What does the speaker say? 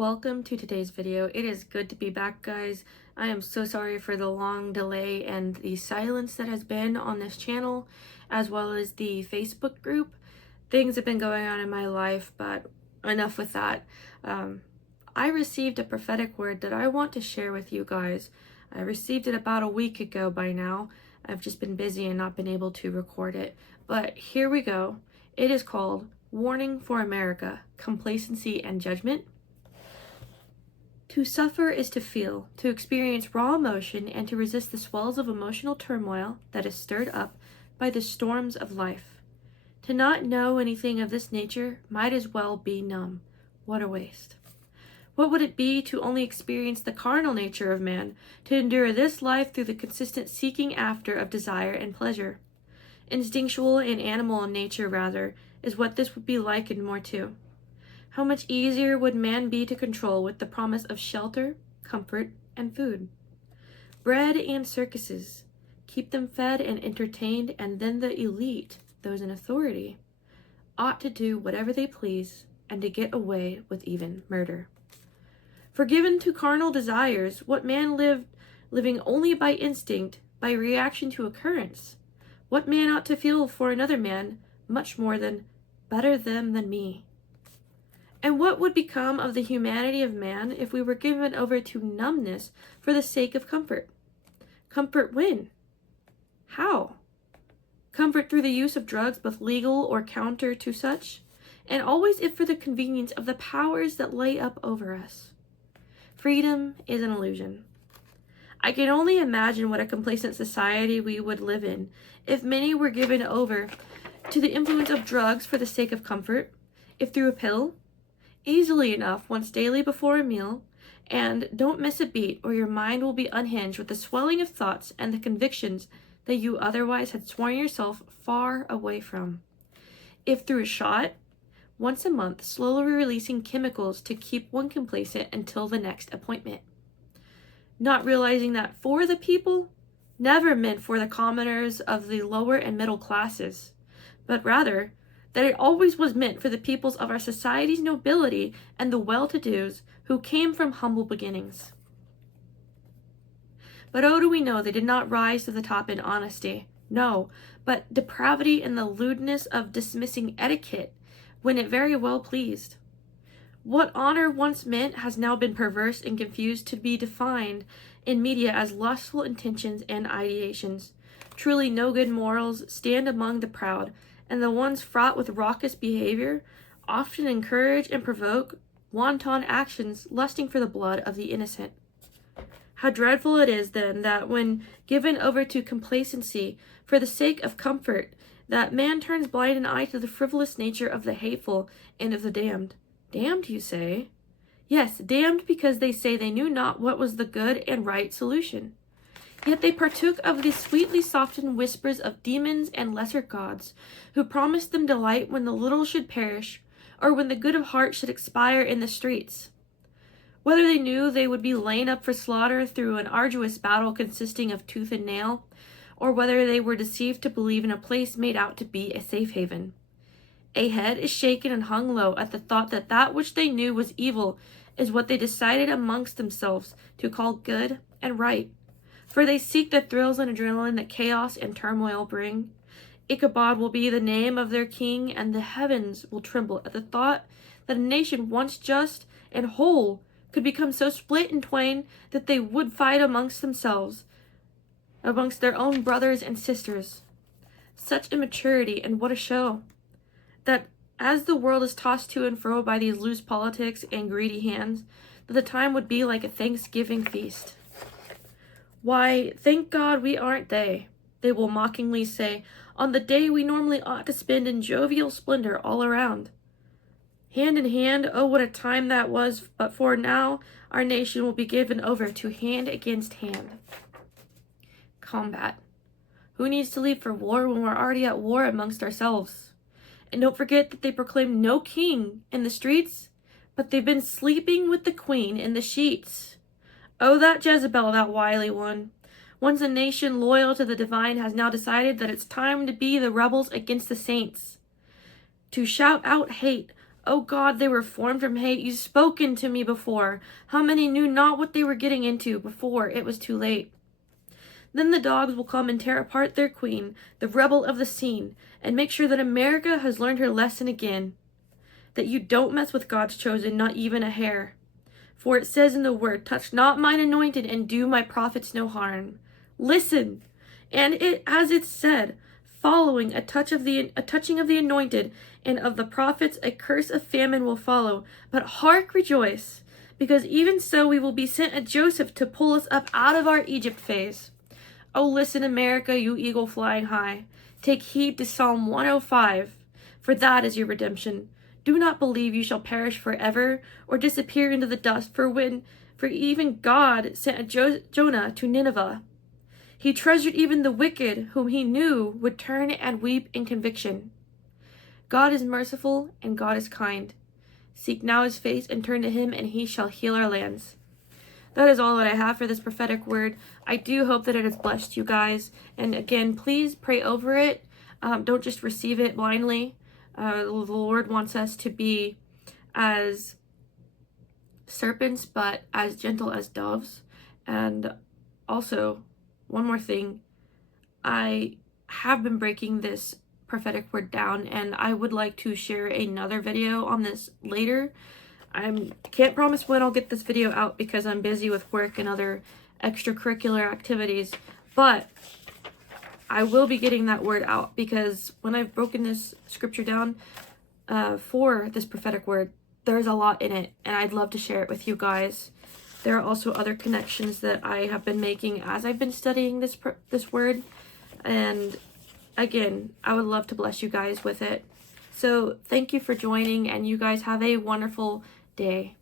Welcome to today's video. It is good to be back, guys. I am so sorry for the long delay and the silence that has been on this channel, as well as the Facebook group. Things have been going on in my life, but enough with that. I received a prophetic word that I want to share with you guys. I received it about a week ago by now. I've just been busy and not been able to record it. But here we go. It is called Warning for America, Complacency and Judgment. To suffer is to feel, to experience raw emotion, and to resist the swells of emotional turmoil that is stirred up by the storms of life. To not know anything of this nature might as well be numb. What a waste. What would it be to only experience the carnal nature of man, to endure this life through the consistent seeking after of desire and pleasure? Instinctual and animal in nature, rather, is what this would be like and more too. How much easier would man be to control with the promise of shelter, comfort, and food? Bread and circuses. Keep them fed and entertained, and then the elite, those in authority, ought to do whatever they please and to get away with even murder. For given to carnal desires, what man living only by instinct, by reaction to occurrence? What man ought to feel for another man much more than better them than me? And what would become of the humanity of man if we were given over to numbness for the sake of comfort? Comfort when? How? Comfort through the use of drugs, both legal or counter to such, and always if for the convenience of the powers that lay up over us. Freedom is an illusion. I can only imagine what a complacent society we would live in if many were given over to the influence of drugs for the sake of comfort, if through a pill, easily enough once daily before a meal, and don't miss a beat or your mind will be unhinged with the swelling of thoughts and the convictions that you otherwise had sworn yourself far away from. If through a shot, once a month, slowly releasing chemicals to keep one complacent until the next appointment. Not realizing that for the people never meant for the commoners of the lower and middle classes, but rather that it always was meant for the peoples of our society's nobility and the well-to-dos who came from humble beginnings. But oh, do we know they did not rise to the top in honesty. No, but depravity and the lewdness of dismissing etiquette when it very well pleased. What honor once meant has now been perverse and confused to be defined in media as lustful intentions and ideations. Truly no good morals stand among the proud, and the ones fraught with raucous behavior often encourage and provoke wanton actions lusting for the blood of the innocent. How dreadful it is, then, that when given over to complacency for the sake of comfort, that man turns blind an eye to the frivolous nature of the hateful and of the damned. Damned, you say? Yes, damned because they say they knew not what was the good and right solution. Yet they partook of the sweetly softened whispers of demons and lesser gods, who promised them delight when the little should perish, or when the good of heart should expire in the streets. Whether they knew they would be laid up for slaughter through an arduous battle consisting of tooth and nail, or whether they were deceived to believe in a place made out to be a safe haven. A head is shaken and hung low at the thought that that which they knew was evil is what they decided amongst themselves to call good and right. For they seek the thrills and adrenaline that chaos and turmoil bring. Ichabod will be the name of their king, and the heavens will tremble at the thought that a nation once just and whole could become so split in twain that they would fight amongst themselves, amongst their own brothers and sisters. Such immaturity, and what a show! That as the world is tossed to and fro by these loose politics and greedy hands, that the time would be like a Thanksgiving feast. Why, thank God we aren't they will mockingly say, on the day we normally ought to spend in jovial splendor all around. Hand in hand, oh, what a time that was, but for now our nation will be given over to hand against hand. Combat. Who needs to leave for war when we're already at war amongst ourselves? And don't forget that they proclaim no king in the streets, but they've been sleeping with the queen in the sheets. Oh, that Jezebel, that wily one. Once a nation loyal to the divine has now decided that it's time to be the rebels against the saints. To shout out hate, O God, they were formed from hate. You've spoken to me before. How many knew not what they were getting into before it was too late? Then the dogs will come and tear apart their queen, the rebel of the scene, and make sure that America has learned her lesson again. That you don't mess with God's chosen, not even a hair. For it says in the word, touch not mine anointed and do my prophets no harm. Listen, and it as it said, following a touching of the anointed and of the prophets, a curse of famine will follow. But hark, rejoice, because even so we will be sent at Joseph to pull us up out of our Egypt phase. Oh, listen, America, you eagle flying high. Take heed to Psalm 105, for that is your redemption. Do not believe you shall perish forever, or disappear into the dust, for even God sent a Jonah to Nineveh. He treasured even the wicked, whom he knew would turn and weep in conviction. God is merciful, and God is kind. Seek now his face, and turn to him, and he shall heal our lands. That is all that I have for this prophetic word. I do hope that it has blessed you guys. And again, please pray over it. Don't just receive it blindly. The Lord wants us to be as serpents, but as gentle as doves. And also, one more thing. I have been breaking this prophetic word down, and I would like to share another video on this later. I can't promise when I'll get this video out because I'm busy with work and other extracurricular activities, but I will be getting that word out because when I've broken this scripture down for this prophetic word, there's a lot in it, and I'd love to share it with you guys. There are also other connections that I have been making as I've been studying this word, and again, I would love to bless you guys with it. So thank you for joining, and you guys have a wonderful day.